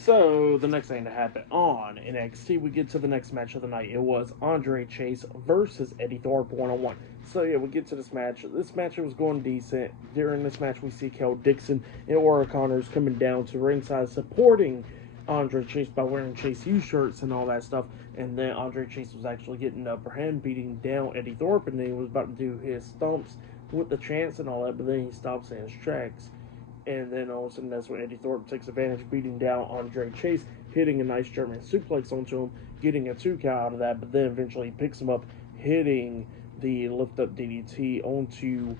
So, the next thing to happen on NXT, we get to the next match of the night. It was Andre Chase versus Eddy Thorpe one-on-one. So, yeah, we get to this match. This match was going decent. During this match, we see Kel Dixon and Aura Connors coming down to ringside supporting Andre Chase by wearing Chase U shirts and all that stuff. And then Andre Chase was actually getting the upper hand, beating down Eddy Thorpe, and then he was about to do his stomps with the chants and all that, but then he stops in his tracks. And then all of a sudden, that's when Eddy Thorpe takes advantage, beating down Andre Chase, hitting a nice German suplex onto him, getting a 2 count out of that, but then eventually picks him up, hitting the lift-up DDT onto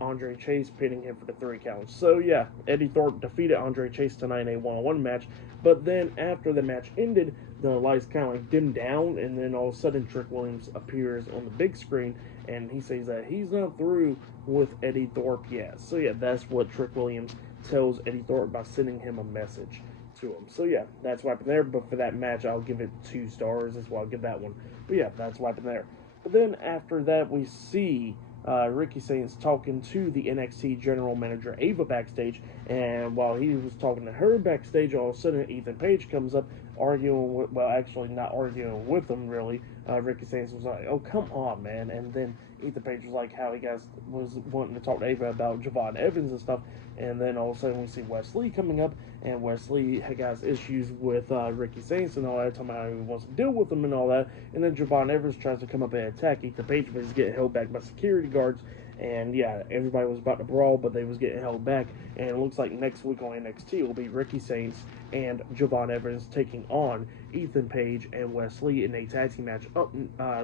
Andre Chase, pinning him for the 3 count. So, yeah, Eddy Thorpe defeated Andre Chase tonight in a one-on-one match, but then after the match ended, the lights kind of like dimmed down, and then all of a sudden, Trick Williams appears on the big screen, and he says that he's not through with Eddy Thorpe yet. So, yeah, that's what Trick Williams tells Eddy Thorpe by sending him a message to him. So yeah, that's what happened there. But for that match, I'll give it 2 stars. That's why I'll give that one. But yeah, that's what happened there. But then after that, we see Ricky Sainz talking to the NXT general manager Ava backstage, and while he was talking to her backstage, all of a sudden Ethan Page comes up arguing with, well, actually not arguing with him really. Ricky Sainz was like, "Oh, come on, man," and then Ethan Page was like how he was wanting to talk to Ava about Javon Evans and stuff, and then all of a sudden we see Wesley coming up, and Wesley has issues with Ricky Sainz and all that, talking about how he wants to deal with him and all that, and then Javon Evans tries to come up and attack Ethan Page, but he's getting held back by security guards, and yeah, everybody was about to brawl, but they was getting held back, and it looks like next week on NXT will be Ricky Sainz and Javon Evans taking on Ethan Page and Wesley in a tag team match up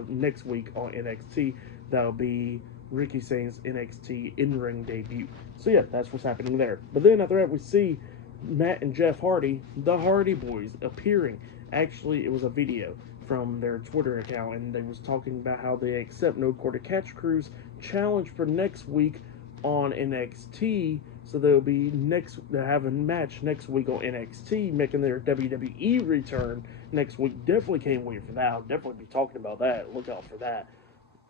next week on NXT. That'll be Ricky Sainz NXT in-ring debut. So yeah, that's what's happening there. But then after that, we see Matt and Jeff Hardy, the Hardy Boys, appearing. Actually, it was a video from their Twitter account, and they was talking about how they accept No Quarter Catch Crew's challenge for next week on NXT. So they'll have a match next week on NXT, making their WWE return next week. Definitely can't wait for that. I'll definitely be talking about that. Look out for that.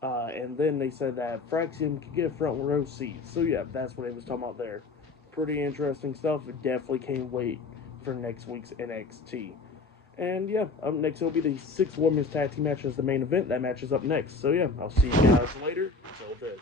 And then they said that Fraxium could get a front row seat. So yeah, that's what they was talking about there. Pretty interesting stuff. Definitely can't wait for next week's NXT. And yeah, up next will be the 6 women's tag team match as the main event. That match is up next. So yeah, I'll see you guys later. Until then.